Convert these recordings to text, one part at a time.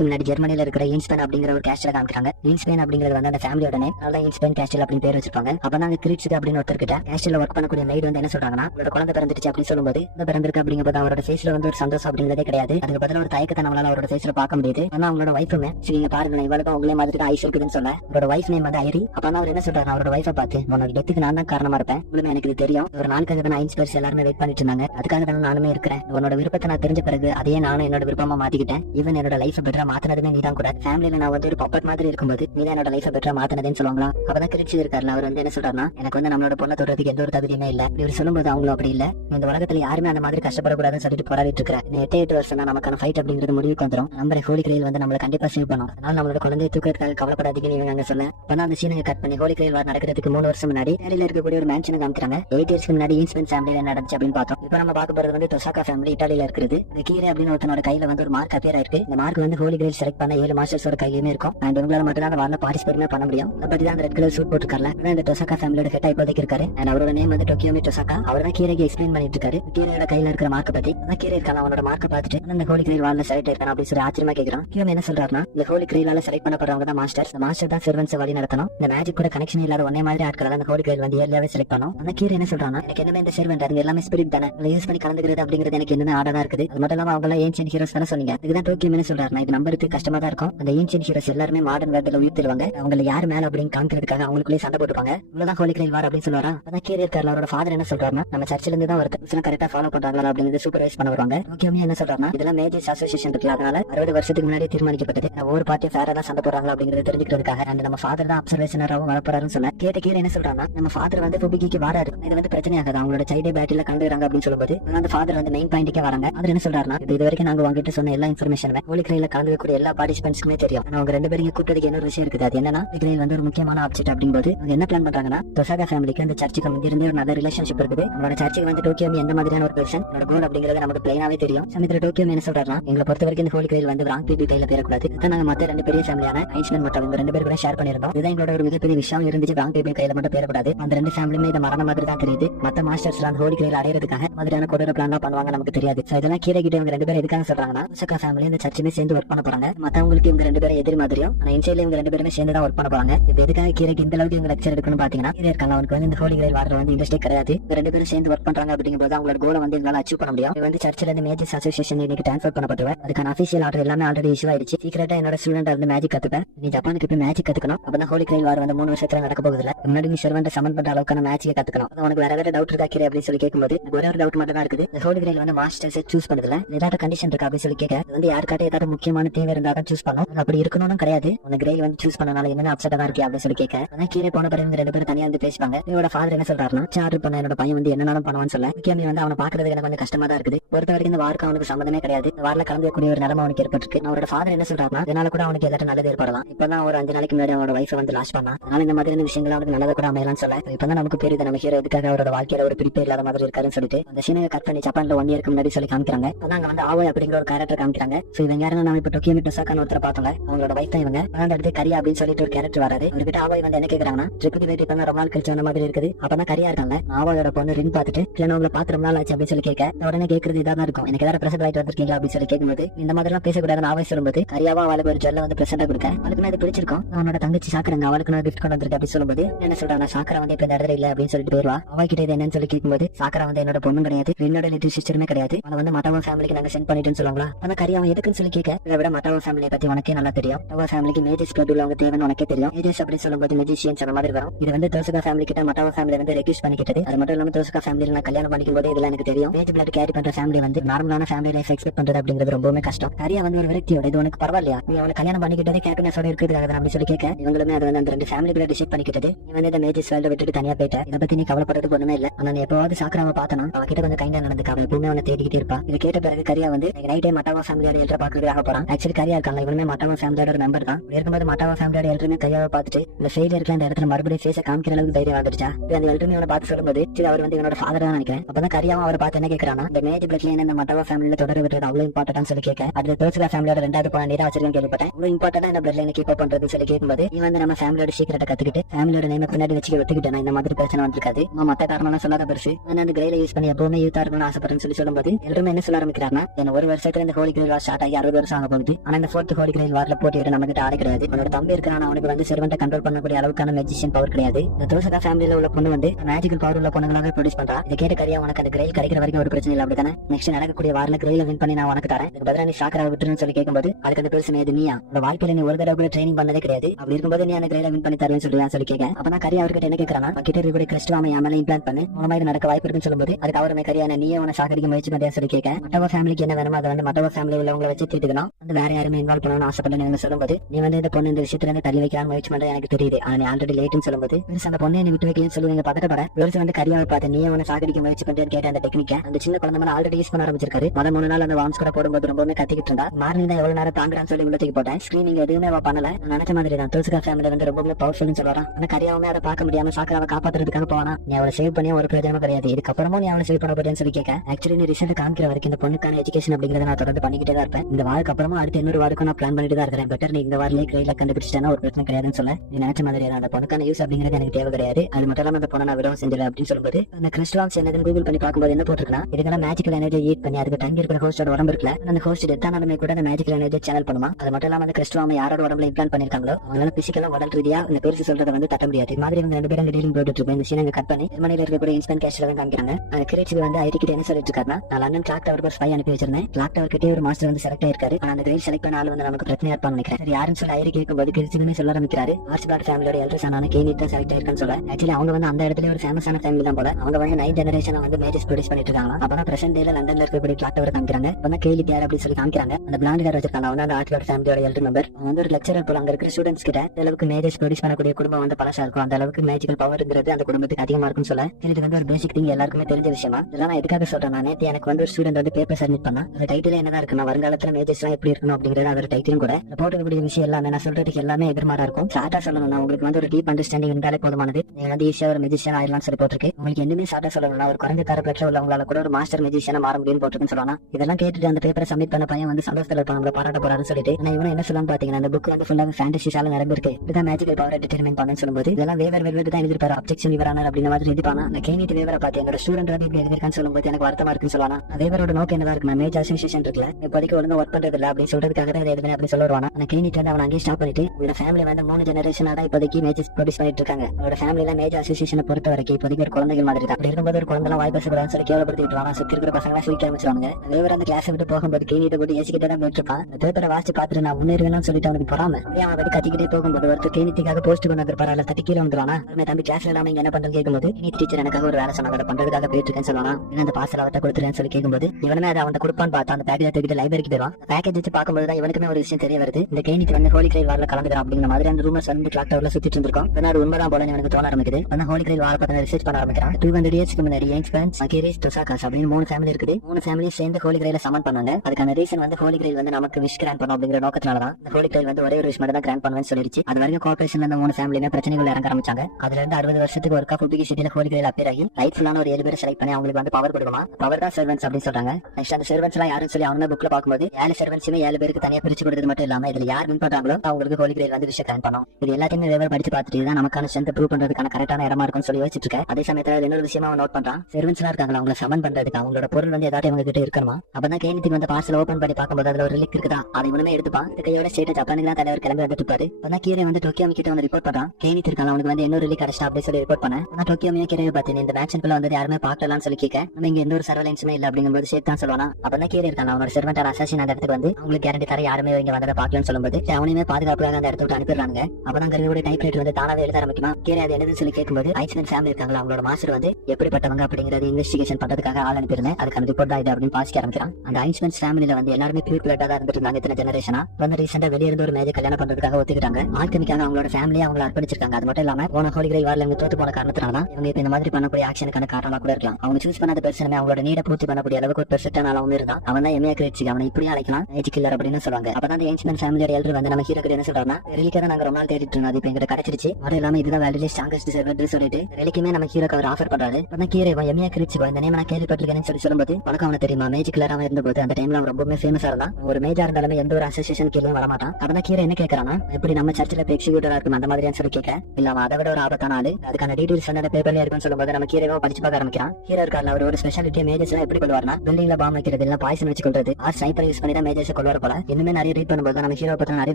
வருஷத்துக்கு முன்னாடி ஜெர்மனில இருக்கிற இன்ஸ்பென் அப்படிங்கிற ஒரு கேஸ்ட்ல காமிக்கிறாங்க. இன்ஸ்பென் அப்படிங்கிறது வந்து அந்த ஃபேமிலியோட நேம். அதனால இன்ஸ்பென் கேஸ்டல் அப்படின்னு பேர் வச்சிருப்பாங்க. அப்பதான் அந்த கிரிட்ஸ் அப்படின்னு ஒருத்தர்கிட்ட கேஸ்டல்ல ஒர்க் பண்ணக்கூடிய மெய்டு வந்து என்ன சொல்றாங்கன்னா, அவரோட குழந்தை பிறந்துச்சு அப்படின்னு சொல்லும்போது இந்த பிறந்திருக்கு அப்படிங்கும்போது அவரோட ஃபேஸ்ல வந்து ஒரு சந்தோஷம் அப்படிங்கிறதே கிடையாது. அதுக்கு பதிலா ஒரு தயக்கத்தை நம்மளால அவரோட ஃபேஸ்ல பார்க்க முடியுது. ஆனா அவங்களோட வைஃபுமே சரிங்க பாருங்க இவளுக்கும் உங்களே மாதிரி தான் ஐஸ் இருக்குதுன்னு சொல்ல அவரோட வைஃப் நேம் வந்து ஐரி. அப்பதான் அவர் என்ன சொல்றாரு, அவரோட வைஃபை பார்த்து உன்னோட டெத்துக்கு நான் தான் காரணமா இருப்பேன், உங்களுக்கு எனக்கு இது தெரியும், ஒரு நாளுக்காக தான் இன்ஸ்பெக்டர்ஸ் எல்லாருமே வெயிட் பண்ணிட்டு இருந்தாங்க, அதுக்காக தான் நானுமே இருக்கிறேன், உன்னோட விருப்பத்தை நான் தெரிஞ்ச பிறகு அதையே நானும் என்னோட விருப்பமா மாத்திக்கிட்டேன், ஈவன் என்னோட லைஃப் பெட்டரா மாத்தினதுமே நீ தான் கூட, ஃபேமிலியில நான் வந்து ஒரு பப்பட் மாதிரி இருக்கும்போது நீ தான் என்னோட லைஃப் பெட்டரா மாத்தினதுன்னு சொல்லுவாங்களா. அப்பதான் கிரிச்சு இருக்காருல, அவர் வந்து என்ன சொல்றாருன்னா, எனக்கு வந்து நம்மளோட பொண்ணை தொடுறதுக்கு எந்த ஒரு தகுதியுமே இல்ல. இவர் சொல்லும்போது அவங்களும் அப்படி இல்ல, இந்த உலகத்துல யாருமே அந்த மாதிரி கஷ்டப்படக்கூடாதுன்னு சொல்லிட்டு போராடிட்டு இருக்கிறேன். 8 வருஷம் தான் நமக்கான ஃபைட் அப்படிங்கிறது முடிவுக்கு வந்துடும். நம்பரை ஹோலி கிரேல் வந்து நம்மள கண்டிப்பா சேவ் பண்ணும். அதனால நம்மளோட குழந்தையை தூக்கிறதுக்காக கவலைப்படாதீங்கன்னு இவங்க சொல்ல அப்பதான் அந்த சீனை கட் பண்ணி ஹோலி கிரேல் வார் நடக்கிறதுக்கு 3 வருஷம் முன்னாடி டேரியில இருக்கக்கூடிய ஒரு மேன்ஷனை காமிக்கிறாங்க. 8 இயர்ஸ்க்கு முன்னாடி இன்ஸ்பென் ஃபேமிலியில நடந்துச்சு அப்படின்னு பார்த்தோம். இப்போ நம்ம பார்க்க போறது வந்து டொசாகா ஃபேமிலி இட்டாலியில இருக்குது. இந்த கீரை அப்படின்னு ஒருத்தனோட கையில வந்து ஒரு மார்க் அப்பியர் ஆயிருக்கு. இந்த மார்க் வந்து ஹோலி கிரேல் செலக்ட் பண்ண 7 மாஸ்டர்ஸோட கையிலுமே இருக்கும். அண்ட் உங்களால மட்டும் தான் அந்த வார்ல பார்ட்டிசிபேட் பண்ண முடியும். அதை பத்தி தான் அந்த ரெட் கலர் சூட் போட்டுருக்காரு. இந்த டொசாகா ஃபேமிலியோட ஹெட் இப்போதைக்கு இருக்காரு. அண்ட் அவரோட நேம் வந்து டோக்கியோமி டொசாகா. அவர் தான் கீரைக்கு எக்ஸ்பிளைன் பண்ணிட்டு இருக்காரு. கீரையோட கையில இருக்கிற மார்க்கை பத்தி அதான் கீரை இருக்காங்க. அவனோட மார்க்கை பார்த்துட்டு அந்த ஹோலி கிரேல் வார்ல செலக்ட் இருக்கான் அப்படின்னு சொல்லி ஆச்சரியமா கேட்கிறான். கியோமி என்ன சொல்றாருன்னா, இந்த ஹோலி கிரேலால செலக்ட் பண்ணப்படுறவங்க தான் மாஸ்டர்ஸ். மாஸ்டர் தான் சர்வன்ஸ் வழி நடத்தணும். இந்த மேஜிக் கூட கனெக்ஷன் இல்லாத ஒன்னே மாதிரி ஆட்கள் அந்த ஹோலி கிரேல் வந்து ஏர்லியாவே செலக்ட் பண்ணும். அந்த கீரை என்ன சொல்றாங்கன்னா, எனக்கு என்னமே இந்த சர்வெண்ட் அது எல்லாமே ஸ்பிரிட் தானே, யூஸ் பண்ணி கலந்துக்கிறது அப்படிங்கிறது எனக்கு என்ன ஆர்டரா தான் இருக்குது. அது மட்டும் இல்லாம அவங்க எல்லாம் ஏன்ஷியன்ட் ஹீரோஸ் தானே சொன்னீங்க. இதுதான் டோக்கியோ என்ன சொல்றாருன்னா, இது நம்பருக்கு கஷ்டமா தான் இருக்கும். அந்த ஏன்ஷியன்ட் ஹீரோஸ் எல்லாருமே மாடர்ன் வேர்ல்ட்ல உயிர்த்திடுவாங்க. அவங்களை யார் மேல அப்படின்னு காமிக்கிறதுக்காக அவங்களுக்குள்ளே சண்டை போட்டுப்பாங்க. இவ்வளவுதான் ஹோலி கிரேல் வார் அப்படின்னு சொல்லுவாரா. அதான் கீரை இருக்காரு. அவரோட ஃபாதர் என்ன சொல்றாருன்னா, நம்ம சர்ச்சில இருந்து தான் வருது கரெக்டா ஃபாலோ பண்றாங்களா அப்படிங்கிறது சூப்பர்வைஸ் பண்ண வருவாங்க. டோக்கியோமி என்ன சொல்றாருன்னா, இதெல்லாம் மேஜர்ஸ் அசோசியேஷன் இருக்குல்ல, அதனால 60 வருஷத்துக்கு முன்னாடி தீர்மானிக்கப்பட்டது. ஒவ்வொரு பார்ட்டியும் ஃபேரா தான் சண்டை போடுறாங்களா அப்படிங்கிறது தெரிஞ்சுக்கிறதுக்காக அண்ட் நம்ம ஃபாதர் தான் அப்சர்வேஷனராகவும் வரப்போறாருன்னு சொன்ன கேட்ட கீரை என்ன சொல்றாங்கன்னா, நம்ம ஃபாதர் வந்து புபிக்கு வராரு, இது வந்து பிரச்சனை ஆகாது, அவங்களோட சைடே பேட்டில கண்டுறாங்க அப்படின்னு சொல்லும்போது அந்த ஃபாதர் வந்து மெயின் பாயிண்ட்க்கே வராங்க. அவர் என்ன சொல்றாருன்னா, இது வரைக்கும் நாங்க வாங்கிட்டு சொன்ன எல்லா இன்ஃபர்மேஷனுமே ஹோலி கிரேல கலந்துக்கூடிய எல்லா பார்ட்டிசிபென்ட்ஸ்க்குமே தெரியும். அவங்க 2 பேரும் கூப்பிட்டதுக்கு இன்னொரு விஷயம் இருக்குது. அது என்னன்னா, கிரேல் வந்து ஒரு முக்கியமான ஆப்ஜெக்ட் அப்படிங்கும்போது அவங்க என்ன பிளான் பண்றாங்கன்னா, டொசாகா ஃபேமிலிக்கு அந்த சர்ச்சுக்கு வந்து இருந்தே ஒரு நல்ல ரிலேஷன்ஷிப் இருக்குது. அவங்களோட சர்ச்சுக்கு வந்து டோக்கியோமி எந்த மாதிரியான ஒரு பெர்சன் கோல் அப்படிங்கிறது நமக்கு பிளைனாவே தெரியும். சமயத்துல டோக்கியோமி என்ன சொல்றாருன்னா, எங்களை பொறுத்த வரைக்கும் இந்த ஹோலி கிரேல் வந்து ராங் பீப்பிள் கையில பேரக்கூடாது. இதான் நாங்க மத்த 2 பெரிய ஃபேமிலியான ஐன்ஸ்மேன் மற்றும் இவங்க 2 பேர் கூட ஷேர் பண்ணிருந்தோம். இதுதான் எங்களோட ஒரு மிகப்பெரிய விஷயம் இருந்துச்சு. ராங் பீப்பிள் கையில மட்டும் பேரக்கூடாது. அந்த 2 ஃபேமிலியுமே இதை மரண மாதிரி தான் தெரியுது. மத்த மாஸ்டர்ஸ் அந்த ஹோலி கிரேல் அடையிறதுக்காக மாதிரியான கொடூர பிளான் தான் பண்ணுவாங்க நமக்கு தெரியாது. இதெல்லாம் கீரை கிட்ட இவங்க 2 பேரும் எதுக்காக சொல்றாங்கன்னா, டொசாகா ஃபேமிலி இந்த சர்ச்சுமே சேர்ந்து ஒர்க் பண்ண போறாங்க. மத்தவங்களுக்கு இவங்க 2 பேரும் எதிரி மாதிரியும் ஆனா இன்சைட்ல இவங்க 2 பேருமே சேர்ந்து தான் ஒர்க் பண்ண போறாங்க. இது எதுக்காக கீரைக்கு இந்த அளவுக்கு இவங்க லெக்சர் எடுக்கணும்னு பாத்தீங்கன்னா, கீரை இருக்காங்க அவனுக்கு வந்து இந்த ஹோலி கிரேல் வார்ல வந்து இன்ட்ரெஸ்டே கிடையாது. இந்த 2 பேரும் சேர்ந்து ஒர்க் பண்றாங்க அப்படிங்கும்போது அவங்களோட கோலை வந்து எங்களால அச்சீவ் பண்ண முடியும். இது வந்து சர்ச்சில இருந்து மேஜர்ஸ் அசோசியேஷன் இன்னைக்கு ட்ரான்ஸ்ஃபர் பண்ணப்பட்டுவேன். அதுக்கான அபிஷியல் ஆர்டர் எல்லாமே ஆல்ரெடி இஷ்யூ ஆயிடுச்சு. சீக்கிரட்டா என்னோட ஸ்டூடெண்ட் வந்து மேஜிக் கத்துப்பேன், நீ ஜப்பானுக்கு போய் மேஜிக் கத்துக்கணும். அப்பதான் ஹோலி கிரேல் வார் வந்து 3 வருஷத்துல நடக்க போகுதுல, முன்னாடி நீ சர்வெண்ட் சமன் பண்ற அளவுக்கான மேஜிக் கத்துக்கணும். உனக்கு வேற டவுட் இருக்கா கீரை அப்படின்னு சொல்லி கேட்கும்போது ஒரே ஒரு டவுட் மட்டும் தான் இருக்குது. இந்த ஹோலி கிரேல் வந்து மாஸ்டர்ஸ் சூஸ் பண்ணதுல ஏதாவது கண்டிஷன் இருக்கா அப்படின்னு சொல்லி கேட்க, வந்து யாருக்காட்ட ஏதாவது முக்கியமான தேவை இருந்தா தான் சூஸ் பண்ணும், அப்படி இருக்கணும்னு கிடையாது. உங்க கிரேல் வந்து சூஸ் பண்ணனால என்ன அப்செட்டா தான் இருக்கு அப்படின்னு சொல்லி கேட்க, அதான் கீரை போன பிறகு 2 பேரும் தனியா வந்து பேசுவாங்க. இவரோட ஃபாதர் என்ன சொல்றாருன்னா, ஆர்டர் பண்ண என்னோட பையன் வந்து என்னன்னாலும் பண்ணுவான்னு சொல்ல முக்கியமே வந்து அவனை பாக்குறதுக்கு எனக்கு கொஞ்சம் கஷ்டமா தான் இருக்குது. பொறுத்த வரைக்கும் இந்த வார்க்கு அவனுக்கு சம்பந்தமே கிடையாது. இந்த வார்ல கலந்துக்கூடிய ஒரு நிலைமை அவனுக்கு ஏற்பட்டிருக்கு. அவரோட ஃபாதர் என்ன சொல்றாருன்னா, இதனால கூட அவனுக்கு எல்லாரும் நல்லது ஏற்படலாம். இப்பதான் ஒரு 5 நாளைக்கு முன்னாடி அவனோட வைஃப் வந்து லாஸ்ட் பண்ணா, அதனால இந்த மாதிரியான விஷயங்கள் அவனுக்கு நல்லது கூட அமையலாம்னு சொல்ல இப்பதான் நமக்கு தெரியுது நம்ம ஹீரோ எதுக்காக அவரோட வாழ்க்கையில ஒரு பிரிப்பேர் இல்லாத மாதிரி இருக்காருன்னு சொல்லிட்டு அந்த சீனை கட் பண்ணி ஜப்பான்ல 1 இயருக்கு முன்னாடி சொல்லி காமிக்கிறாங்க. அங்க வந்து ஆவோய் அப்படிங்கிற ஒரு கேரக்டர் காமிக்கிறாங்க. சோ இவங்க யாரும் நம்ம இப்ப டோக்கியோமி டொசாகான்னு ஒருத்தர பார்த்தோங்க, அவங்களோட வைஃப் தான் இவங்க. அடுத்து கரியா அப்படின்னு சொல்லிட்டு ஒரு கேரக்டர் வராது. அவர்கிட்ட ஆவோய் வந்து என்ன கேக்குறாங்கன்னா, ட்ரிப்புக்கு போயிட்டு இப்ப ரொம்ப நாள் கழிச்சு வந்த மாதிரி இருக்குது. அப்பதான் கரியா இருக்காங்க. ஆவோயோட பொண்ணு ரிங் பார்த்துட்டு இல்ல உங்களை பார்த்து ரொம்ப நாள் ஆச்சு அப்படின்னு சொல்லி கேட்க, உடனே கேட்கறது இதான் இருக்கும், எனக்கு ஏதாவது பிரசன்ட் ஆயிட்டு வந்திருக்கீங்களா அப்படின்னு சொல்லி கேட்கும்போது இந்த மாதிரி எல்லாம் பேசக்கூடாதுன்னு ஆவோய் சொல்லும்போது கரியாவா அவளுக்கு ஒரு ஜெல்ல வந்து பிரசன்டா கொடுக்க, அவளுக்கு அது பிடிச்சிருக்கும். அவனோட தங்கச்சி சாக்கரங்க அவளுக்கு நான் கிஃப்ட் கொண்டு வந்திருக்கு அப்படின்னு சொல்லும்போது என்ன சொல்றாங்க, சாக்கரா வந்து இப்ப இந்த இடத்துல இல்ல அப்படின்னு சொல்லிட்டு போயிருவா. அவள் கிட்ட இது என்னன்னு சொல்லி கேட்கும்போது, சாக்கரா வந்து என்னோட பொண்ணு கிடையாது, என்னோட லிட்டில் சிஸ்டருமே கிடையாது, அவன் வந்து மட்டவா ஃபேமிலிக்கு நாங்க சென்ட் பண்ணிட்டுன்னு சொல்லுவாங்களா. அந்த கரியா அவன் எதுக்குன்னு சொல்லி கேட்க, இதை விட மட்டவா ஃபேமிலியை பத்தி உனக்கே நல்லா தெரியும், மட்டவா ஃபேமிலிக்கு மேஜர்ஸ் பிளட் அவங்க தேவைன்னு உனக்கே தெரியும். மேஜர்ஸ் அப்படின்னு சொல்லும்போது மெஜிஷியன்ஸ் அந்த மாதிரி வரும். இது வந்து டொசாகா ஃபேமிலி கிட்ட மட்டவா ஃபேமிலி வந்து ரெக்யூஸ் பண்ணிக்கிட்டது. அது மட்டும் இல்லாம டொசாகா ஃபேமிலியில நான் கல்யாணம் பண்ணிக்கும் போது இதெல்லாம் எனக்கு தெரியும். மேஜர் பிளட் கேரி பண்ற ஃபேமிலி வந்து நார்மலான ஃபேமிலி லைஃப் எக்ஸ்பெக்ட் பண்றது அப்படிங்கிறது ரொம்பவே கஷ்டம். கரியா வந்து ஒரு விரக்தியோட இது உனக்கு பரவாயில்லையா, நீ அவனை கல்யாணம் பண்ணிக்கிட்டதே கேப்பினஸோட இருக்கிறதுக்காக அப்படி சொல்லி கேட்க, இவங்களுமே அது வந்து அந்த 2 ஃபேமிலி கூட டிசைட் பண்ணிக்கிட்டது. நீ வந்து இந்த மேஜர்ஸ் வேல்ட விட்டுட்டு தனியா போயிட்ட, இதை பத்தி நீ கவலைப்படுறதுக்கு ஒண்ணுமே இல்ல. ஆனா நீ எப்பவாவது சாக்கராவை பார்த்தனா அவன் கிட்ட கொஞ்சம் கைண்டா நடந்துக்க, அவன் எப்பவுமே அவனை தேடிக்கிட்டே இருப்பா. இதை கேட்ட பிறகு கரியா வந்து நைட்டே மட்டவா ஃபேமிலியோட எல்ட்ரா பாக்குறதுக்காக போறான். ஆக்சுவலி கரியா இருக்காங்க இவனுமே மட்டவா ஃபேமிலியோட ஒரு மெம்பர் தான். இருக்கும்போது மட்டவா ஃபேமிலியோட எல்ட்ருமே கையாவை பார்த்துட்டு இந்த ஃபெயிலியருக்கு அந்த இடத்துல மறுபடியும் ஃபேஸை காமிக்கிற அளவுக்கு தைரியம் வந்துருச்சா. அந்த எல்ட்ருமே அவனை பார்த்து சொல்லும்போது சரி அவர் வந்து இவனோட ஃபாதர் தான் நினைக்கிறேன். அப்பதான் கரியாவும் அவரை பார்த்து என்ன கேட்கறானா, இந்த மேஜர் பிளட்ல இந்த மட்டவா ஃபேமிலியில தொடர விடுறது அவ்வளவு இம்பார்ட்டன் சொல்லி கேட்க, அது டொசாகா ஃபேமிலியோட 2வது பொண்ணு நீரா வச்சிருக்கேன் கேள்விப்பட்டேன், அவ்வளவு இம்பார்ட்டன்டா இந்த பிளட்ல கீப் அப் பண்றதுன்னு சொல்லி கேட்கும்போது இவன் வந்து நம்ம ஃபேமிலியோட சீக்கிரட்டை கத்துக்கிட்டு ஃபேமிலியோட நேம பின்னாடி வச்சு ஒத்துக்கிட்டேன், இந்த மாதிரி பிரச்சனை வந்திருக்காது, மத்த காரணம் சொல்லாத பெருசு, நான் அந்த கிரேல யூஸ் பண்ணி எப்பவுமே யூத்தா இருக்கணும்னு ஆசைப்படுறேன்னு சொல்லி சொல்லும்போது எல்லாருமே என்ன சொல்ல ஆரம்பிக்கிறாங்கன்னா, என்ன 1 வருஷத்துல இந்த ஹோலி கிரேல் ஸ்டார்ட் ஆகி 60 வருஷம் ஆக போகுது. இருக்கு. ஆனா இந்த ஃபோர்த் ஹோலி கிரெயில் வார்ல போட்டிட்டு நம்ம கிட்ட ஆட கிடையாது. அவனோட தம்பி இருக்கான அவனுக்கு வந்து செர்வெண்ட்டை கண்ட்ரோல் பண்ணக்கூடிய அளவுக்கான மெஜிஷியன் பவர் கிடையாது. இந்த தோசகா ஃபேமிலியில உள்ள பொண்ணு வந்து மேஜிக்கல் பவர் உள்ள பொண்ணுங்களாவே ப்ரொடியூஸ் பண்றா. இதை கேட்ட கரியா உனக்கு அந்த கிரெயில் கிடைக்கிற வரைக்கும் ஒரு பிரச்சனை இல்லை அப்படித்தானே? நெக்ஸ்ட் நடக்கக்கூடிய வார்ல கிரெயில வின் பண்ணி நான் உனக்கு தரேன், பதிலா நீ சாக்கரை விட்டுருன்னு சொல்லி கேட்கும்போது அதுக்கு அந்த பெருசு மேது நீயா உங்க வாழ்க்கையில நீ ஒரு தடவை கூட ட்ரைனிங் பண்ணதே கிடையாது, அப்படி இருக்கும்போது நீ அந்த கிரெயில வின் பண்ணி தருவேன்னு சொல்லி கேட்க. அப்பதான் கரியா அவர்கிட்ட என்ன கேட்கறானா, கிட்ட இருக்கக்கூடிய கிறிஸ்ட் அவன் என் மேல இம்ப்ளான் பண்ணு, உன மாதிரி நடக்க வாய்ப்பு இருக்குன்னு சொல்லும்போது அதுக்கு அவருமே கரியான நீயே உன சாக்கடிக்க முயற்சி பண்ணியா சொல்லி கேட்க. மட்டவ ஃபேமிலிக்கு என்ன வேணுமோ அதை வந்து மட்டவ ஃபேமிலி உள்ளவங்களை வச்சு தீர்த்துக்கணும், வந்து வேற யாருமே இன்வால்வ் பண்ணணும்னு ஆசைப்படணும்னு சொல்லும்போது நீ வந்து இந்த பொண்ணு இந்த விஷயத்துல இருந்து தள்ளி வைக்கலாம் முயற்சி பண்றது எனக்கு தெரியுது, ஆனா நீ ஆல்ரெடி லேட்னு சொல்லும்போது அந்த பொண்ணை என்ன விட்டு வைக்கணும்னு சொல்லுவீங்க பதட்டப்பட. பெருசு வந்து கரியாவை பார்த்து நீயே உன சாக்கடிக்க முயற்சி பண்றேன்னு கேட்ட அந்த டெக்னிக்கை அந்த சின்ன குழந்தை மேல ஆல்ரெடி யூஸ் பண்ண ஆரம்பிச்சிருக்காரு. முதல் 3 நாள் அந்த வாம்ஸ் கூட போடும்போது ரொம்பவே கத்திக்கிட்டு இருந்தா. மார்னிங் தான் எவ்வளவு நேரம் தாங்குறான்னு சொல்லி உள்ளத்துக்கு போட்டேன். ஸ்கிரீனிங் எதுவுமே அவ பண்ணல. நான் நினைச்ச மாதிரி தான் தோசுகா ஃபேமிலி வந்து ரொம்பவே பவர்ஃபுல்னு சொல்றான். ஆனா கரியாவுமே அதை பார்க்க முடியாம சாக்கராவை காப்பாத்துறதுக்காக போவானா. நீ அவளை சேவ் பண்ணி ஒரு பிரயோஜனம் கிடையாது, இதுக்கப்புறமும் நீ அவளை சேவ் பண்ண போறேன்னு சொல்லி கேட்க. ஆக்சுவலி நீ ரிசல்ட் காமிக்கிற வரைக்கும் இந்த பொண்ணுக்கான எஜுகேஷன் அப்படிங்கறத நான் தொடர்ந்து பண்ணிக்கிட்டே தான் இருப்பேன். இந்த வாருக்கு அப்புறமா அடுத்த இன்னொரு வாருக்கும் நான் பிளான் பண்ணிட்டு தான் இருக்கிறேன். பெட்டர் நீ இந்த வாரிலே கிரெயில கண்டுபிடிச்சிட்டா ஒரு பிரச்சனை கிடையாதுன்னு சொல்ல. நீ நினைச்ச மாதிரி அந்த பொண்ணுக்கான யூஸ் அப்படிங்கிறது எனக்கு தேவை கிடையாது, அது மட்டும் இல்லாம அந்த பொண்ணை நான் விடவும் செஞ்சிடல அப்படின்னு சொல்லும்போது அந்த கிறிஸ்டுவான்ஸ் என்னதுன்னு கூகுள் பண்ணி பார்க்கும்போது என்ன போட்டுருக்கா, இதுக்கெல்லாம் மேஜிக்கல் எனர்ஜி ஈட் பண்ணி அதுக்கு தங்கி இருக்கிற ஹோஸ்டோட உடம்பு இருக்குல்ல, அந்த ஹோஸ்ட் டெத்தானாலுமே கூட அந்த மேஜிக்கல் எனர்ஜி சேனல் பண்ணுமா. அது மட்டும் இல்லாம அந்த கிறிஸ்டுவாம யாரோட உடம்புல இம்ப்ளான் பண்ணிருக்காங்களோ அவங்களால பிசிக்கலா உடல் ரீதியா இந்த பேருக்கு சொல்றதை வந்து தட்ட முடியாது. இது மாதிரி இவங்க 2 பேரும் டீலிங் போட்டுட்டு இருப்போம். இந்த சீனை கட் பண்ணி ஜெர்மனில இருக்கக்கூடிய இன்ஸ்டன்ட் கேஷ்ல தான் காமிக்கிறாங்க. அந்த கிரேட்ஸ்க்கு வந்து ஐடி கிட்ட என்ன சொல்லிட்டு இருக்காருன்னா, நான் லண்டன் கிளாக் டவர் ஸ்பை அனுப்பி வச்சிருந்தேன், கிளாக் டவர் கிட்டே ஒரு மாஸ்டர் வந்து செலக்ட் ஆயிருக்காரு, ஆனா அந்த கிரேட் செலக்ட் பண்ண ஆள் வந்து நமக்கு பிரச்சனையா இருப்பான்னு நினைக்கிறேன். சரி யாருன்னு சொல்லி ஐடி கேட்கும்போது கிறிஸ்டுமே சொல்ல ஆரம்பிக்கிறாரு, ஆர்ச்பார்ட் ஃபேமிலியோட எல்டர்ஸ் ஆன கேனிட் தான் செலக்ட் ஆயிருக்கான்னு சொல்ல. ஆக்சுவலி அவங்க வந்து அந்த இடத்துல ஒரு ஃபேமஸான ஃபேமிலி தான் போல. அவங்க வந்து 9th ஜெனரேஷன் வந்து மேஜஸ் ப்ரொடியூஸ் பண்ணிட்டு இருக்காங்க. அப்பதான் பிரசன்ட் டேல லண்டன்ல இருக்கக்கூடிய கிளாக் டவர் காமிக்கிறாங்க. அப்பதான் கேலி யார் அப்படின்னு சொல்லி காமிக்கிறாங்க. அந்த பிளாண்ட் கார் வச்சிருக்காங்க, அவன் அந்த ஆர்ச்பார்ட் ஃபேமிலியோட எல்டர் மெம்பர். அவன் வந்து ஒரு லெக்சரர் போல. அங்க இருக்கிற ஸ்டூடெண்ட்ஸ் கிட்ட இந்த அளவுக்கு மேஜஸ் ப்ரொடியூஸ் பண்ணக்கூடிய குடும்பம் வந்து பழசா இருக்கும், அந்த அளவுக்கு மேஜிக்கல் பவர்ங்கிறது அந்த குடும்பத்துக்கு அதிகமா இருக்கும்னு சொல்ல. இது வந்து ஒரு பேசிக் திங் எல்லாருக்குமே தெரிஞ்ச விஷயமா. இதெல்லாம் நான் எதுக்காக சொல்றேன், நேற்று எனக்கு வந்து ஒரு ஸ்டூடெண்ட் வந்து பேப்பர் சப்மிட் பண்ணா. அந்த டைட்டில் என்னதான் இருக்குன்னா வருங்காலத்துல மேஜஸ் எல்லாம் எப்படி இருக்கணும் அப்படிங்கிறது அதோட டைட்டிலும் கூட. போட்டக்கூடிய விஷயம் எல்லாமே நான் சொல்றதுக்கு எல்லாமே எதிர்மாறா இருக்கும். ஷார்ட்டா சொல்லணும்னா உங்களுக்கு வந்து ஒரு டீப் அண்டர்ஸ்டாண்டிங் இருந்தாலே போதுமானது. நீங்க வந்து ஈஸியா ஒரு மெஜிஷியன் ஆயிடலாம் சொல்லி போட்டிருக்கு. உங்களுக்கு எதுவுமே ஷார்ட்டா சொல்லணும்னா ஒரு குறைந்த தரப்பற்ற உள்ளவங்களால கூட ஒரு மாஸ்டர் மெஜிஷியனா மாற முடியும்னு போட்டுருக்குன்னு சொல்லலாம். இதெல்லாம் கேட்டுட்டு அந்த பேப்பரை சப்மிட் பண்ண பையன் வந்து சந்தோஷத்துல இருப்பாங்க, நம்மள பாராட்ட போறாருன்னு சொல்லிட்டு. ஆனா இவனை என்ன சொல்லலாம் பாத்தீங்கன்னா, அந்த புக் வந்து ஃபுல்லாக ஃபேண்டசிஸால நிரம்பிருக்கு, இதுதான் மேஜிக்கல் பவரை டிட்டர்மைன் பண்ணுன்னு சொல்லும்போது இதெல்லாம் வேவர் தான் எழுதிருப்பாரு. அப்ஜெக்ஷன் விவரான அப்படின்ற மாதிரி எழுதிப்பானா. அந்த கேனிட் வேவரை பார்த்து என்னோட ஸ்டூடெண்ட் வந்து இப்படி எழுதிருக்கான்னு சொல்லும்போது எனக்கு வருத்தமா இருக்குன்னு சொல்லலாம். வேவரோட நோக்கம் என்னவா இருக்கு, மேஜ் அசோசியேஷன் இருக்குல்ல, இப்போதைக்கு ஒழுங்கா ஒர்க் பண்றது இல்ல அப்படின்னு சொல்றதுக்காக தான் எழுதுவேன் அப்படின்னு சொல்ல வருவானா. அந்த கேனிட் வந்து அவன் அங்கேயே ஸ்டாப் பண்ணிட்டு உங்களோட ஃபேமிலி வந்து 3 ஜெனரேஷனா தான் இப்போதைக்கு மேஜஸ் ப்ரொடியூஸ் பண்ணிட்டு இருக்காங்க. அவரோட ஃபேமிலில மேஜ் அசோசியேஷனை பொறுத்த வரைக்கும் இப்போதைக்கு ஒரு குழந்தைகள் மாதிரி தான். அப்படி இருக்கும்போது ஒரு குழந்தை வாய் பேசக்கூடாதுன்னு சொல்லி கேவலப்படுத்திட்டு வாங்க. சுத்தி இருக்கிற பசங்க சிரிக்க ஆரம்பிச்சாங்க. வேவர் அந்த கிளாஸ் விட்டு போகும்போது கேனிட்ட போட்டு ஏசிக்கிட்டே தான் போயிட்டு இருப்பான். அந்த பேப்பரை வாசிச்சு பார்த்துட்டு நான் முன்னேறுவேன்னு சொல்லிட்டு அவனுக்கு பொறாம அவன் படி கத்திக்கிட்டே போகும்போது ஒருத்தர் கேனிட்டுக்காக போஸ்ட் கொண்டு வந்து பரவாயில்ல தட்டி கீழே வந்துடுவானா. தம்பி கிளாஸ்ல இல்லாம இங்க என்ன பண்றது கேட்கும்போது நீ டீச்சர் எனக்காக ஒரு வேலை சொன்னாங்க, அதை பண்றதுக்காக போயிட்டு இருக்கேன்னு சொல்லலாம். அந்த பார்சல் அவர்கிட்ட கொடுத்துருன்னு சொல்லி கேட்கும்போது இவனுமே அதை அவன் கொடுப்பான்னு பார்த்தா அந்த பேக்கேஜ் தூக்கிட்டு லைப்ரரிக்கு போயிடுவான். பேக்கேஜ் வச்சு பார்க்கும்போது தான் இவனுக்குமே ஒரு விஷயம் தெரிய வருது, இந்த கேனிட்டு வந்து ஹோலி கிரெயில் வார்ல கலந்துக்கிறான் அப்படிங்கிற மாதிரி. அந்த ரூமர்ஸ் வந்து கிளாக் டவர்ல சுத்திட்டு இருந்திருக்கும். அது உண்மைதான் போல எனக்கு தோண ஆரம்பிக்குது. அந்த ஹோலி கிரெயில் வார பத்தி ரிசர்ச் பண்ண ஆரம்பிக்கிறான். 200 இயர்ஸ்க்கு முன்னாடி ஏன்ஸ்பென்ஸ் அகிரிஸ் டொசாகாஸ் அப்படின்னு 3 ஃபேமிலி இருக்குது. 3 ஃபேமிலி சேர்ந்து ஹோலி கிரெயில சமன் பண்ணாங்க. அதுக்கான ரீசன் வந்து ஹோலி கிரெயில் வந்து நமக்கு விஷ் கிராண்ட் பண்ணும் அப்படிங்கிற நோக்கத்தினால தான் இந்த ஹோலி கிரெயில் வந்து ஒரே ஒரு விஷ் மட்டும் தான் கிராண்ட் பண்ணுவேன்னு சொல்லிடுச்சு. அது வரைக்கும் கோஆபரேஷன்ல அந்த 3 ஃபேமிலியுமே பிரச்சனைகள் இறங்க ஆரம்பிச்சாங்க. அதுல இருந்து 60 வருஷத்துக்கு ஒருக்கா புதுகி சிட்டில ஹோலி கிரெயில் அப்பியர் ஆகி ரைட்ஃபுல்லான ஒரு 7 பேர் செலக்ட் பண்ணி அவங்களுக்கு வந்து பவர் கொடுக்குமா. பவர் தான் சர்வன்ஸ் அப்படின்னு சொல்றாங்க. நெக்ஸ்ட் அந்த சர்வன்ஸ் எல்லாம் யாருன்னு சொல்லி அவனுமே புக்ல பார்க்கும்போது 7 சர்வன்ஸுமே 7 பேருக்கு தனியா பிரிச்சு கொடுத்தது மட்டும் இல்லாம இதுல யார் வின் பண்றாங்களோ அவங்களுக்கு ஹோலி கிரெயில் வந்து விஷயம் கிராண்ட் பண்ணும். இது எல்லாத்தையுமே வேவர் படிச்சு பார்த்துட்டு தான் நமக்கான ஸ்ட்ரென்த் ப்ரூவ் பண்றதுக்கான கரெக்டான இடமா இருக்கும்னு சொல்லி யோசிச்சுட்டு இருக்கேன். அதே சமயத்துல இன்னொரு விஷயமா அவன் நோட் பண்றான், சர்வன்ஸ் எல்லாம் இருக்காங்க அவங்களை சமன் பண்றதுக்கு அவங்களோட பொருள் வந்து ஏதாவது அவங்க கிட்ட இருக்கணுமா. அப்பதான் கேனித்துக்கு வந்து பார்சல் ஓபன் பண்ணி பார்க்கும்போது அதுல ஒரு ரிலிக் இருக்குதா, அதை இவனுமே எடுத்துப்பான். இந்த கையோட ஸ்டேட் ஜப்பானுக்கு தான் தலைவர் கிளம்பி வந்துட்டு இருப்பாரு. அப்பதான் கீரை வந்து டோக்கியோ கிட்ட வந்து ரிப்போர்ட் பண்றான், கேனித் இருக்காங்க அவனுக்கு வந்து இன்னொரு ரிலிக் அடிச்சா அப்படின்னு சொல்லி ரிப்போர்ட் பண்ணேன். ஆனா டோக்கியோ கீரையை பார்த்தேன் இந்த மேட்சன்குள்ள வந்து யாருமே பார்க்கலாம்னு சொல்லி கேட்க நம்ம இங்க எந்த ஒரு சர்வலைன்ஸுமே இல்ல அப்படிங்கும்போது சேர்த்து தான் சொல்லுவானா. அப்பதான் கீரை இருக்காங்க அவனோட சர்வெண்ட் அசாசின் அந்த இடத்துக்கு வந்து அவங்களுக்கு கேரண்டி தர யாருமே இங்க வந்ததை பார்க்கலன்னு சொல்லும்போது அவனையுமே பாதுகாப்புக்காக அந்த இடத்துக்கு அனுப்பிடுறாங்க. அப்பதான் கருவியோட டைப் ரைட் வந்து தானாவே எழுத ஆரம்பிக்குமா. கீரை அது என்னது சொல்லி கேட்கும்போது ஐஸ்மேன் ஃபேமிலி இருக்காங்களா அவங்களோட மாஸ்டர் வந்து எப்படிப்பட்டவங்க அப்படிங்கறது இன்வெஸ்டிகேஷன் பண்றதுக்காக ஆள் அனுப்பியிருந்தேன், அதுக்கான ரிப்போர்ட் தான் இது அப்படின்னு பாசிக்க ஆரம்பிக்கிறான். அந்த ஐஸ்மேன் ஃபேமிலியில வந்து எல்லாருமே பியூர் பிளட்டா தான் இருந்துட்டு இருந்தாங்க இத்தனை ஜெனரேஷனா. வந்து ரீசெண்டா வெளியே இருந்து ஒரு மேஜர் கல்யாணம் பண்றதுக்காக ஒத்துக்கிட்டாங்க. ஆல்கெமிக்காக அவங்களோட ஃபேமிலியை அவங்களை அர்ப்பணிச்சிருக்காங்க. அது மட்டும் இல்லாம போன ஹோலி கிரெயில் வார்ல தோத்து போன காரணத்தினால தான் இவங்க இப்ப இந்த மாதிரி பண்ணக்கூடிய ஆக்ஷனுக்கான காரணமா கூட இருக்கலாம். அவங்க சூஸ் பண்ணாத பெர்சனுமே அவங்களோட நீட பூர்த்தி பண்ணக்கூடிய அளவுக்கு ஒரு பெர்ஃபெக்டான அளவு இருந்தான். அவன் தான் எம்ஏ கிரேட்ஸ் அவனை இப்படி அழைக்கலாம் மேஜிக் கில்லர் அப்படின்னு சொல்லுவாங்க. அப்பதான் அந்த ஏன்ஸ்மேன் ஃபேமிலியோட எல்டர் வந்து நம்ம ஹீரோ என்ன சொல்றாங்கன்னா ரெலிக்கா நாங்க ரொம்ப நாள் தேடிட்டு இருந்தோம், அது இப்ப எங்க கிடைச்சிருச்சு, அது இல்லாம இதுதான் வேல்யூ ஸ்ட்ராங்கஸ்ட் சர்வர் சொல்லிட்டு ரெலிக்குமே நம்ம ஹீரோக்கு அவர் ஆஃபர் பண்றாரு. அப்பதான் கீரை எம்ஏ கிரேட்ஸ் இந்த நேம் நான் கேள்விப்பட்டிருக்கேன்னு சொல்லி சொல்லும்போது உனக்கு அவனை தெரியுமா மேஜிக் கில்லராக இருந்தபோது அந்த டைம்ல அவன் ரொம்பவே ஃபேமஸா இருந்தான். ஒரு மேஜா இருந்தாலுமே எந்த ஒரு அசோசியேஷன் கீழே வரமாட்டான். அப்பதான் கீரை என்ன கேட்கறானா எப்படி நம்ம சர்ச்சில் எக்ஸிக்யூட்டரா இருக்கும் அந்த மாதிரியான சொல்லி கேட்க இல்ல அவன் அதை விட ஒரு ஆபத்தான ஆளு, அதுக்கான டீடைல்ஸ் வந்து அந்த பேப்பர்ல இருக்குன்னு சொல்லும்போது நம்ம ஹீரோவை படிச்சு பார்க்க ஆரம்பிக்கிறான். ஹீரோ இருக்கார்ல அவர் ஒரு ஸ்பெஷாலிட்டி மேஜர்ஸ் எப்படி கொள்வார்னா பில்டிங்ல பாம் வைக்கிறது இல்ல பாய்சன் வச்சு கொள்றது ஸ்னைப்பர் யூஸ் பண்ணி தான் மேஜர்ஸ் கொள்வார் சொல்லுவார் போல. இன்னுமே நிறைய ரீட் பண்ணும்போது நம்ம ஹீரோ பத்தி நிறைய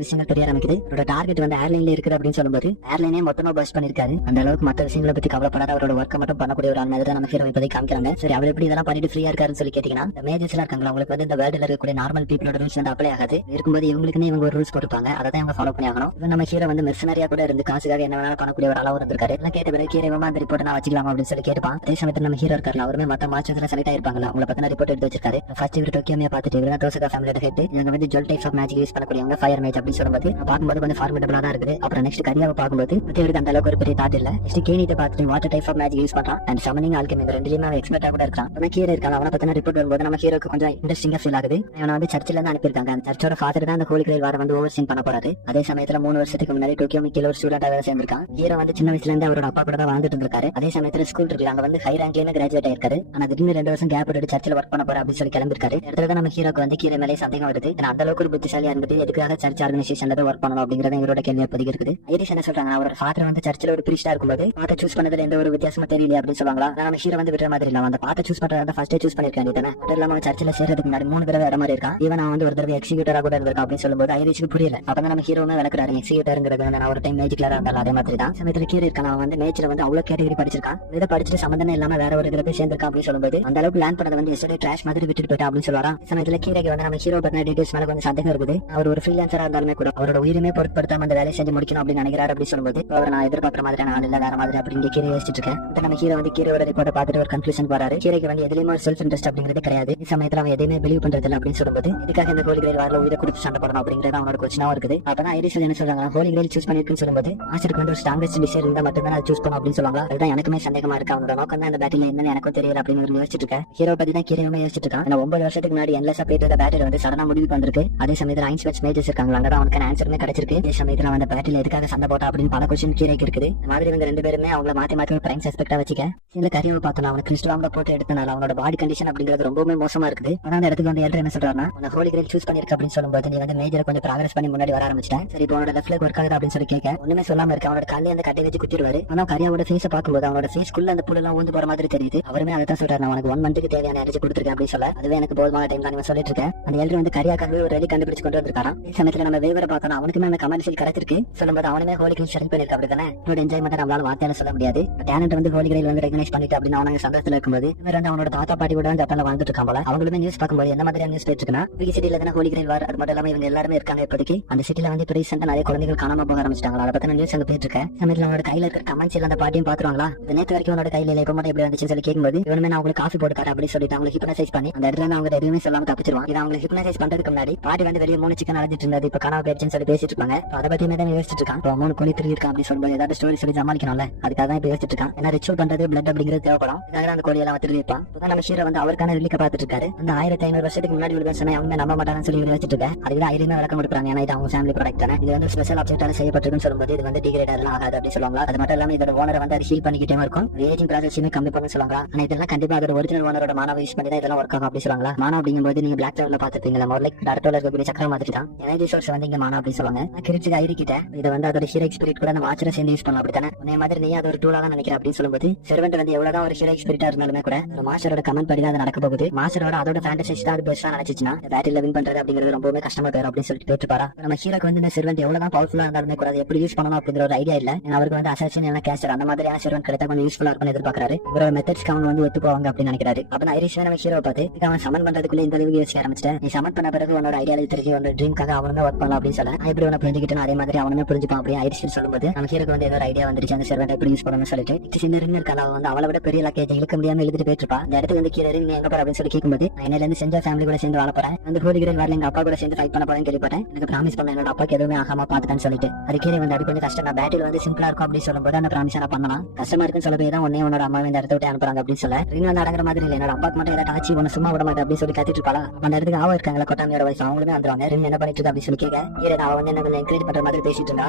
விஷயங்கள் தெரிய ஆரம்பிக்குது. அவரோட டார்கெட் வந்து ஏர்லைன்ல இருக்குது அப்படின்னு சொல்லும்போது ஏர்லைனே மொத்தமா பஸ் பண்ணிருக்காரு. அந்த அளவுக்கு மற்ற விஷயங்களை பத்தி கவலைப்படாத அவரோட ஒர்க் மட்டும் பண்ணக்கூடிய ஒரு ஆள் தான் நம்ம ஹீரோ இப்போதை காமிக்கிறாங்க. சரி, அவர் எப்படி இதெல்லாம் பண்ணிட்டு ஃப்ரீயா இருக்காருன்னு சொல்லி கேட்டீங்கன்னா, இந்த மேஜர்ஸ் இருக்காங்க அவங்களுக்கு வந்து இந்த வேர்ல்டுல இருக்கக்கூடிய நார்மல் பீப்பிளோட ரூல்ஸ் வந்து அப்ளை ஆகாது. இருக்கும்போது இவங்களுக்குன்னு இவங்க ஒரு ரூல்ஸ் போட்டுப்பாங்க, அதை தான் இவங்க ஃபாலோ பண்ணி ஆகணும். நம்ம ஹீரோ வந்து மெர்சனரியா கூட இருந்து காசுக்காக என்ன வேணாலும் பண்ணக்கூடிய ஒரு அளவு இருந்திருக்காரு. எல்லாம் கேட்ட பிறகு ஹீரோவா அந்த ரிப்போர்ட் நான் வச்சுக்கலாம் அப்படின்னு சொல்லி கேட்பான். அதே சமயத்தில் நம்ம ஹீரோ இருக்காரு, அவருமே மற்ற மாச்சத்துல செலக்ட் ஆயிருப்பாங்களா, உங்களை பத்தின ரிப்போர்ட் எடுத்து வச்சிருக்காரு. ஃபர்ஸ்ட் இவர் டோக்கியோமே பார்த்துட்டு இவர் டோசகா ஃபேமிலியோட ஹெட். இவங்க வந்து dual types of magic use பண்ணக்கூடியவங்க, ஃபயர் மேஜ் அப்படின்னு சொல்லும்போது பார்க்கும்போது வந்து ஃபார்மேட்டபிளா தான் இருக்குது. அப்புறம் நெக்ஸ்ட் கரியாவை பார்க்கும்போது இவருக்கு அந்த அளவுக்கு ஒரு பெரிய தாட் இல்ல. நெக்ஸ்ட் கேனிட்ட பார்த்துட்டு water type of magic use பண்றான். அண்ட் சமனிங் ஆல்கெமி இந்த ரெண்டுலயுமே அவன் எக்ஸ்பர்ட்டா கூட இருக்கான். ஆனா ஹீரோ இருக்கான், அவனை பத்தின ரிப்போர்ட் வரும்போது நம்ம ஹீரோக்கு கொஞ்சம் இன்ட்ரெஸ்டிங்கா ஃபீல் ஆகுது. அவனை வந்து சர்ச்சில இருந்து அனுப்பியிருக்காங்க. அந்த சர்ச்சோட ஃபாதர் தான் அந்த ஹோலி கிரேல் வார வந்து ஓவர்சீன் பண்ண போறாரு. அதே சமயத்துல 3 வருஷத்துக்கு முன்னாடி டோக்கியோ மிக்கில ஒரு ஸ்டூடெண்டா வேலை சேர்ந்திருக்கான். ஹீரோ வந்து சின்ன வயசுல இருந்து அவரோட அப்பா கூட தான் வாழ்ந்துட்டு இருக்காரு. அதே சமயத்துல ஸ்கூல் இருக்கு, அங்க வந்து ஹை ரேங்க்லயுமே கிராஜுவேட் ஆயிருக்காரு. ஆனா திடீர்னு 2 வருஷம் கேப் விட்டு சர்ச்சில் ஒர்க் பண்ண போற அப்படின்னு சொல்லி கிளம்பிருக்காரு. இடத்துல நம்ம ஹீரோக்கு வந்து கீரை மேலே சந்தேகம் வருது. அந்த அளவுக்கு ஒரு புத்திசாலியா இருந்துட்டு எதுக்காக சர்ச் ஆர்கனைசேஷன்ல ஒர்க் பண்ணணும் அப்படிங்கறது இவரோட கேள்வி பதிவு இருக்குது. ஐரிஷ் என்ன சொல்றாங்க, அவரோட ஃபாதர் வந்து சர்ச்சில் ஒரு பிரீஸ்டா இருக்கும்போது பாத்த சூஸ் பண்ணதுல எந்த ஒரு வித்தியாசமா தெரியல அப்படின்னு சொல்லுவாங்களா. நம்ம ஹீரோ வந்து விடுற மாதிரி இல்ல, அந்த பாத்த சூஸ் பண்றத ஃபர்ஸ்டே சூஸ் பண்ணிருக்காங்க. அது இல்லாம சர்ச்சில் சேர்றதுக்கு முன்னாடி 3 தடவை வர மாதிரி இருக்கான். இவன் வந்து ஒரு தடவை எக்ஸிக்யூட்டரா கூட இருந்திருக்கான் அப்படின்னு சொல்லும்போது ஐரிஷுக்கு புரியல. அப்பதான் நம்ம ஹீரோமே விளக்குறாரு, எக்ஸிக்யூட்டருங்கிறது வந்து நான் ஒரு டைம் மேஜிக்லரா இருந்தாலும் அதே மாதிரி தான். சமயத்துல கீரை இருக்கான், அவன் வந்து மேட்ச்ல வந்து அவ்வளவு கேட்டகரி படிச்சிருக்கான். இதை படிச்சுட்டு சம்பந்தம் இல்லாம வேற ஒரு இதுல போய் சேர்ந்திருக்கான் அப்படின்னு சொல்லும்போது அந்த அளவுக்கு லேண்ட் பண்ணது வந்து எஸ்டே ட்ராஷ் மாதிரி விட்டுட்டு போயிட்டா அப்படின்னு சொல்லுவாராம். சமயத்துல கீரைக்கு வந்து நம்ம ஹீரோ பத்தின டீடைல்ஸ் மேல கொஞ்சம் சந்தேகம் இருக்குது. அவர் ஒரு ஃப்ரீலான்சரா இருந்தாலுமே கூட அவரோட உயிரிமே பொருட்படுத்தாம அந்த வேலையை செஞ்சு முடிக்கணும் அப்படின்னு நினைக்கிறாரு அப்படின்னு சொல்லும்போது அவர் நான் எதிர்பார்க்குற மாதிரியான ஆள் இல்ல, வேற மாதிரி அப்படின்னு கீரை யோசிச்சுட்டு இருக்கேன். நம்ம ஹீரோ வந்து கீரையோட ரிப்போர்ட்டை பார்த்துட்டு ஒரு கன்க்ளூஷன் போறாரு. கீரைக்கு வந்து எதுலயுமே ஒரு செல்ஃப் இன்ட்ரெஸ்ட் அப்படிங்கிறது கிடையாது. இந்த சமயத்துல அவன் எதையுமே பிலீவ் பண்றது இல்லை அப்படின்னு சொல்லும்போது இதுக்காக இந்த ஹோலி கிரேல் வாரில் உயிரை கொடுத்து சண்டை போடணும் அப்படிங்கிறது அவனோட கொஸ்டினாவும் இருக்குது. அப்பதான் ஐரிஷ் என்ன சொல்றாங்க, ஹோலி கிரேல் சூஸ் பண்ணிருக்குன்னு சொல்லும்போது மாஸ்டருக்கு வந்து ஒரு ஸ்ட்ராங்கஸ்ட் டிசைர் இருந்தா மட்டும் தான் சூஸ் பண்ணும் அப்படின்னு சொல்லுவாங்க. அதுதான் எனக்குமே சந்தேகமா இருக்கு. அவனோட நோக்கம் தான் இந்த பேட்டில் என்னன்னு எனக்கும் தெரியல அப்படின்னு யோசிச்சுட்டு இருக்கேன். ஹீரோ பத்தி தான் கீரையுமே யோசிச்சுட்டு இருக்கான். 9 வருஷத்துக்கு முன்னாடி என்லெஸ்ஸா போயிட்டு இருந்த பேட்டில் வந்து சடனா முடிவுக்கு வந்திருக்கு. அதே சமயத்தில் ஐன்ஸ்பெக்ட் மேஜர்ஸ் இருக்காங்க, அங்கதான் அவனுக்கு ஆன்சருமே கிடைச்சிருக்கு. அதே சமயத்தில் அந்த பேட்டில் எதுக்காக சண்டை போட்டா அப்படின்னு பல கொஸ்டின் கீரைக்கு இருக்குது. இந்த மாதிரி இவங்க 2 பேருமே அவங்கள மாத்தி மாத்தி பிரைம் சஸ்பெக்டா வச்சுக்க சில கரியாவை பார்த்தோம். அவனுக்கு கிறிஸ்டுவாங்க போட்டு எடுத்தனால அவனோட பாடி கண்டிஷன் அப்படிங்கிறது ரொம்பவே மோசமா இருக்குது. ஆனா அந்த இடத்துக்கு வந்து ஏற்ற என்ன சொல்றாருன்னா, உன்னை ஹோலி கிரேல் சூஸ் பண்ணிருக்க அப்படின்னு சொல்லும்போது நீ வந்து மேஜரை கொஞ்சம் ப்ராக்ரஸ் பண்ணி முன்னாடி வர ஆரம்பிச்சிட்டேன். சரி, இப்போ அவனோட லெஃப்ட் லெக் ஒர்க் ஆகுது அப்படின்னு சொல்லி கேட்க ஒண்ணுமே சொல்லாம இருக்க. அவனோட காலையில அந்த கட்டை வச்சு குத்திடுவாரு. ஆனா கரியாவோட ஃபேஸை பார்க்கும்போது அவனோட ஃபேஸ்க்குள்ள அந்த புல்லாம் ஊந்து போற மாதிரி தெரியுது. அவருமே அதை தான் சொல்றாரு, நான் உனக்கு 1 மந்த்துக்கு தேவையான எனர்ஜி கொடுத்துருக்கேன் அப்படின்னு சொல்ல அதுவே எனக்கு போதுமான டைம் தான் சொல்லிட்டு இருக்கேன். அந்த எல்டர் வந்து கரியாக்காகவே ஒரு ரெடி கண்டுபிடிச்சு கொண்டு வந்திருக்காராம். இந்த சமயத்துல நம்ம வேவரை பார்த்தோம், அவனுக்குமே அந்த கமர்ஷியல் கிடைச்சிருக்கு. சொல்லும்போது அவனுமே ஹோலி கிரேல் செலக்ட் பண்ணிருக்க அப்படி தானே. இதோட என்ஜாய்மெண்ட் நம்மளால வார்த்தையால சொல்ல முடியாது. டேலண்ட் வந்து ஹோலி கிரேல் வந்து ரெகனைஸ் பண்ணிட்டு அப்படின்னு அவனுங்க சந்தோஷத்துல இருக்கும்போது இவன் அவனோட தாத்தா பாட்டி கூட ஜப்பான்ல வாழ்ந்துட்டு இருக்கான் போல. அவங்களுமே நியூஸ் பார்க்கும்போது என்ன மாதிரியான நியூஸ் போயிட்டு இருக்குன்னா, சிட்டில தானே ஹோலி கிரேல் வார். அது மட்டும் இல்லாம இவங்க எல்லாருமே இருக்காங்க இப்போதைக்கு. அந்த சிட்டில வந்து இப்போ ரீசெண்டா நிறைய குழந்தைகள் காணாம போக ஆரம்பிச்சிட்டாங்க. அதை பத்தின நியூஸ் அங்க போயிட்டு இருக்கேன். சமயத்துல அவனோட கையில இருக்கிற கமெண்ட்ஸ் அந்த பாட்டியும் பாத்துருவாங்களா. நேற்று வரைக்கும் அவனோட கையில இப்ப மட்டும் எப்படி வந்துச்சுன்னு சொல்லி கேட்கும்போது இவனுமே நான் அவங்களுக்கு காஃபி போட்டுக்காரு அப்படின்னு சொல்லிட்டு அவங்களுக்கு ஹிப்னடைஸ் பண்ணி அந்த இடத்துல அவங்க எதுவுமே சொல்லாம தப்பிச்சிருவான். இது அவங்க ஹிப்னடைஸ் பண்றதுக்கு முன்னாடி பாட்டி வந்து வெளியே 3 சிக்கன் அழைச்சிட்டு இருந்தது இப்ப காணாம போயிடுச்சுன்னு சொல்லி பேசிட்டு இருப்பாங்க. அதை பத்தியுமே தான் யோசிச்சுட்டு இருக்கான். 3 கோழி திரும்பி இருக்கான் அப்படின்னு சொல்லும்போது ஏதாவது ஸ்டோரி சொல்லி சமாளிக்கணும்ல, அதுக்காக தான் இப்ப யோசிச்சுட்டு இருக்கான். ஏன்னா ரிச்சுவல் பண்றது பிளட் அப்படிங்கிறது தேவைப்படும். இதனால அந்த கோழி எல்லாம் திரும்பி இருப்பான். நம்ம ஹீரோ வந்து அவருக்கான ரிலீக்க பாத்துட்டு இருக்காரு. அந்த 1500 வருஷத்துக்கு முன்னாடி உள்ள சொன்னா அவங்க நம்ப மாட்டாங்கன்னு சொல்லி யோசிச்சுட்டு இருக்கேன். அதுக்கு ஐரியுமே விளக்கம் கொடுக்குறாங்க. ஏன்னா இது அவங்க ஃபேமிலி ப்ராடக்ட் தானே, இது வந்து ஸ்பெஷல் ஆப்ஜெக்டால செய்யப்பட்டிருக்குன்னு சொல்லும்போது இது வந்து டிகிரேட் அதெல்லாம் ஆகாது அப்படின்னு சொல்லுவாங்க. அது மட்டும் இல்லாம இதோட ஓனரை வந்து அது ஹீல் பண்ணிக்கிட்டே இருக்கும். ஏஜிங் ப்ராசஸுமே கம்மி பண்ணு சொல்லுவாங்க. ஆனா இதெல்லாம் கண்டிப்பா அதோட ஒரிஜினல் ஓனரோட மானாவை யூஸ் பண்ணி தான் இதெல்லாம் ஒர்க் ஆகும் அப்படி சொல்லுவாங்க. மானா அப்படிங்கும்போது நீங்க பிளாக் கலர்ல பாத்துட்டீங்களா, லைக் டர்டோல இருக்கக்கூடிய சக்கரம் மாதிரி தான் எனர்ஜி சோர்ஸ் வந்து இங்க மானா அப்படி சொல்லுவாங்க. கிரிச்சுக்கு ஐரிக்கிட்ட இதை வந்து அதோட ஹீரோ எக்ஸ்பிரிட் கூட நம்ம ஆச்சரிய சேர்ந்து யூஸ் பண்ணலாம் அப்படித்தானே. அதே மாதிரி நீ அது ஒரு டூலா தான் நினைக்கிற அப்படின்னு சொல்லும்போது செர்வெண்ட் வந்து எவ்வளவுதான் ஒரு ஹீரோ எக்ஸ்பிரிட்டா இருந்தாலுமே கூட மாஸ்டரோட கமெண்ட் படி தான் நடக்க போகுது. மாஸ்டரோட அதோட ஃபேண்டசைஸ் தான் அது பெஸ்டா நினைச்சுச்சுன்னா பேட்டில் வின் பண்றது அப்படிங்கிறது ரொம்பவே கஷ்டமா போயிடும் அப்படின்னு சொல்லிட்டு போயிட்டு பாரா. நம்ம ஹீரோக்கு வந்து இந்த செர்வெண்ட் எவ்வளவுதான் பவர்ஃபுல்லா இருந்தாலுமே கூட எப்படி யூஸ் பண்ணணும் அப்படிங்கிற ஒரு ஐடியா இல்ல. அவருக்கு வந்து அசாசின் என்ன கேஸ்டர் அந்த மாதிரியான செர்வெண்ட் கிடைத்தா கொஞ்சம் யூஸ்ஃபுல்லா இருக்கும்னு எதிர்பார்க்கறாரு. இவரோட மெத்தட்ஸ்க்கு அவங்க வந்து ஒத்து போவாங்க அப்படின்னு நினைக்கிறாரு. அப்ப ஐரிஷ் நம்ம ஹீரோ பார்த்து அவன் சமன் பண்றதுக்குள்ள இந்த அளவுக்கு யோசிக்க ஆரம்பிச்சிட்டேன். நீ சமன் பண்ண பிறகு உன்னோட ஐடியாலஜி தெரிஞ்சு உன்னோட ட்ரீம்காக அவனுமே ஒர்க் பண்ணலாம் அப்படின்னு சொல்ல எப்படி உன புரிஞ்சுக்கிட்டு அதே மாதிரி அவனுமே புரிஞ்சுப்பான் அப்படின்னு ஐரிஷ் சொல்லும்போது நம்ம ஹீரோக்கு வந்து ஏதோ ஒரு ஐடியா வந்துருச்சு அந்த செர்வெண்ட் எப்படி யூஸ் பண்ணணும்னு சொல்லிட்டு சின்ன ரிங் இருக்கா வந்து அவளை விட பெரிய லக்கேஜ் இழுக்க முடியாம எழுதிட்டு போயிட்டு இருப்பா. இந்த இடத்துக்கு வந்து கீழே நீ எங்க போற அப்படின்னு சொல்லி கேட்கும்போது நான் என்னையில இருந்து செஞ்ச ஃபேமிலி கூட சேர்ந்து வாழ போறேன். அந்த ஹோலி கிரேல் வரல எங்க அப்பா கூட சேர்ந்து ஃபைட் பண்ண போறேன்னு கேள்விப்பட்டேன். எனக்கு ப்ராமிஸ் பண்ண என்னோட அப்பாக்கு எதுவுமே ஆகாம பாத்துட்டேன்னு சொல்லிட்டு அது கீழே வந்து அது கொஞ்சம் கஷ்டம். பேட்டில் வந்து சிம்பிளா இருக்கும் அப்படின்னு சொல்லும்போது அந்த ப்ராமிஸ் நான் பண்ணலாம். கஷ்டமா இருக்குன்னு சொல்ல போய் தான் உடனே உன்னோட அம்மா இந்த இடத்த விட்டு அனுப்புறாங்க அப்படின்னு சொல்ல ரிங் வந்து அடங்குற மாதிரி இல்லை. என்னோட அப்பாக்கு மட்டும் ஏதாவது ஆச்சு உன்னை சும்மா விட மாட்டேன் அப்படின்னு சொல்லி கத்திட்டு இருப்பாளா. அந்த இடத்துக்கு ஆவா இருக்காங்களா கொட்டாமியோட வயசு அவங்களுமே வந்துருவாங்க. ரிங் என்ன பண்ணிட்டு அப்படின்னு சொல்லி கேட்க ஹீரோ அவ வந்து என்ன என்கரேஜ் பண்ற மாதிரி பேசிட்டு இருந்தா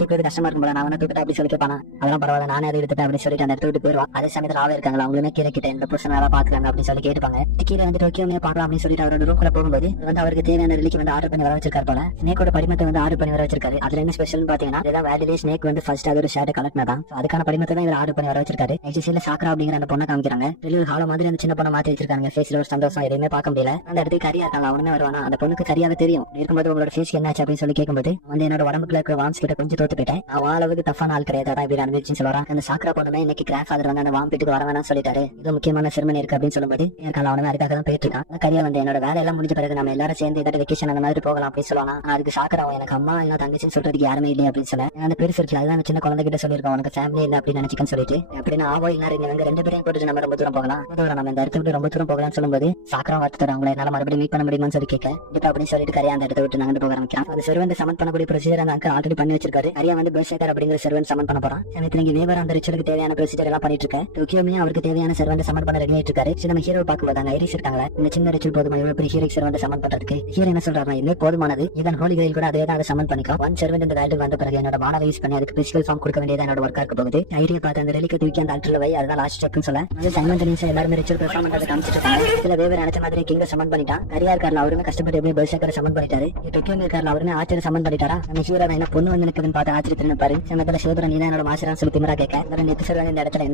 தூக்குறது கஷ்டமா இருக்கும் போல நான் வந்து தூக்கிட்டு அப்படி சொல்லி கேட்பானா. அதெல்லாம் பரவாயில்ல நானே அதை எடுத்துட்டு அப்படின்னு சொல்லிட்டு அந்த இடத்த விட்டு போயிருவான். அதே சமயத்தில் ஆவா இருக்காங்களா அவங்களுமே கீழே கிட்ட இந்த புருஷன் நல்லா பாத்துக்காங்க அப்படின்னு சொல்லி கேட்டுப்பாங்க. கீழே வந்து டோக்கியோமே பார்க்கலாம் அப்படின்னு சொல்லிட்டு அவரோட ரூம்ல போகும்போது வந்து அவருக்கு தேவையான ரிலிக்கு வந்து ஆர்டர் பண்ணி வர வச்சிருக்காரு போல. ஸ்னேக்கோட படிமத்தை வந்து ஆர்டர் பண்ணி வர வச்சிருக்காரு. அதுல என்ன ஸ்பெஷல் பாத்தீங்கன்னா இதெல்லாம் வேலையிலே ஸ்னேக் வந்து ஃபர்ஸ்ட் அது ஒரு ஷர்ட் கலெக்ட் தான். அதுக்கான படிமத்தை தான் இவர் ஆர்டர் பண்ணி வர வச்சிருக்காரு. நெக்ஸ்ட் சீன்ல சாக்ரா அப்படிங்கிற அந்த பொண்ணை காமிக்கிறாங்க. டெலிவரி ஹால மாதிரி அந்த சின்ன பொண்ணை மாத்தி வச்சிருக்காங்க. ஃபேஸ்ல ஒரு சந்தோஷம் எதுவுமே பார்க்க முடியல. அந்த இடத்துக்கு கரியா இருக்காங்க. அவனுமே வருவானா அந்த பொண்ணுக்கு சரியாவே தெரியும். இருக்கும்போது உங்களோட ஃபேஸ் என்னாச்சு அப்படின்னு சொல்லி கேட்கும்போது வந்து என்னோட உடம்புல இருக்க வாம்ஸ் கிட்ட கொஞ்சம் தோத்து போயிட்டேன். நான் அளவுக்கு டஃபான ஆள் கிடையாது. அதான் இப்படி நடந்துச்சுன்னு சொல்லுவாங்க. அந்த சாக்ரா பொண்ணுமே இன்னைக்கு கிராஃப் ஃபாதர் வந்து அந்த வாம் வீட்டுக்கு வர வேணாம்னு சொல்லிட்டாரு. இது முக்கியமான செரமனி இருக்கு அப்படின்னு சொல்லும்போது எனக்கு அவனுமே அதுக்காக தான் போயிட்டு இருக்கான். கரியா வந்து என்னோட வேலை எல்லாம் முடிஞ்ச பிறகு நம்ம எல்லாரும் சேர்ந்து ஏதாவது வெக்கேஷன் அந்த மாதிரி போகலாம் அப்படின்னு சொல்லுவாங்க. அதுக்கு சாக்ரா எனக்கு அம்மா இல்ல தங்கச்சின்னு சொல்றதுக்கு யாருமே இல்லை அப்படின்னு சொல்ல அந்த பெருசு இருக்கு. அதுதான் சின்ன குழந்தை கிட்ட சொல்லியிருக்கோம் உனக்கு ஃபேமிலி இல்லை அப்படின்னு நினைச்சுக்கன்னு சொல்லிட்டு அப்படின்னு ஆவோ இல்லாரு இவங்க ரெண்டு பேரையும் போட்டு நம்ம ரொம்ப தூரம் போகலாம். நம்ம இந்த இடத்த விட்டு ரொம்ப தூரம் போகலாம்னு சொல்லும்போது சாக்ரா வார்த்தை அவங்களை என்னால மறுபடியும் மீட் பண்ண முடியுமான்னு சொல்லி கேட்க இப்ப அப்படின்னு சொல்லிட்டு கரியா அந்த இடத்த விட்டு நகர்ந்து போக ஆரம்பிக்கிறான். அந்த செர்வன் சமன் பண்ணக்கூடிய ப்ரொசீஜர் அந்த அங்கிள் ஆல்ரெடி பண்ணி வச்சிருக்காரு. கரியா வந்து பெர்சேக்கர் அப்படிங்கிற செர்வன் சமன் பண்ண போறான். எனக்கு நீங்க வேவர் அந்த ரிச்சுவலுக்கு தேவையான ப்ரொசீஜர் எல்லாம் பண்ணிட்டு இருக்கேன். டோக்கியோமே அவருக்கு தேவையான செர்வன் சமன் பண்ண ரெடி ஆயிட்டு இருக்காரு. நம்ம ஹீரோ பார்க்கும்போது அங்க ஐரிஸ் இருக்காங்களா இந்த சின்ன ரிச்சுவல் போதுமா இவ்வளவு பெரிய ஹீரோ செர்வன் சமன் பண்றதுக்கு. ஹீரோ என்ன சொல்றாரு இது போதுமானது. இதன் ஹோலி கிரைல் கூட அதே தான் அதை சமன் பண்ணிக்கோ. ஒன் செர்வன் இந்த வேல்டு வந்த பிறகு என்னோட மானவை யூஸ் பண்ணி அதுக்கு பிசிக்கல் ஃபார்ம் கொடுக்க வேண்டியது என்னோட ஒர்க்கா இருக்க போகுது. ஐரியை பார்த்து அந்த ரெலிக்க தூக்கி அந்த அல்ட்ரல வை அதுதான் லாஸ்ட் ஸ்டெப்னு சொல்ல அது சைமல்டேனியஸா எல்லாரும் ரிச்சுவல் பெர்ஃபார்ம் பண்றத காமிச்சிட்டு இருக்காங்க. சில வேவர் நினைச்ச மாதிரி கிங்க சமன் பண்ணிட்டான். கரியா இருக்கார்ல அவருமே கஷ்டப்பட்டு எப்படி பெர்சேக்கரை சமன் பண்ணிட்டாரு. டோக்கியோமே இருக்கார்ல அவருமே ஆச்சரிய சமன் பண்ணிட்டாரா. நம்ம ஹீரோ என்ன பொண்ணு வந்து நிக்குதுன்னு பார்த்து ஆச்சரியத்துல நிப்பாரு. சமயத்துல சிவபுரம் நீ தான் என்னோட மாசிரான்னு சொல்லி திமிரா கேட்க இந்த ரெண்டு எபிசோட் இந்த இடத்துல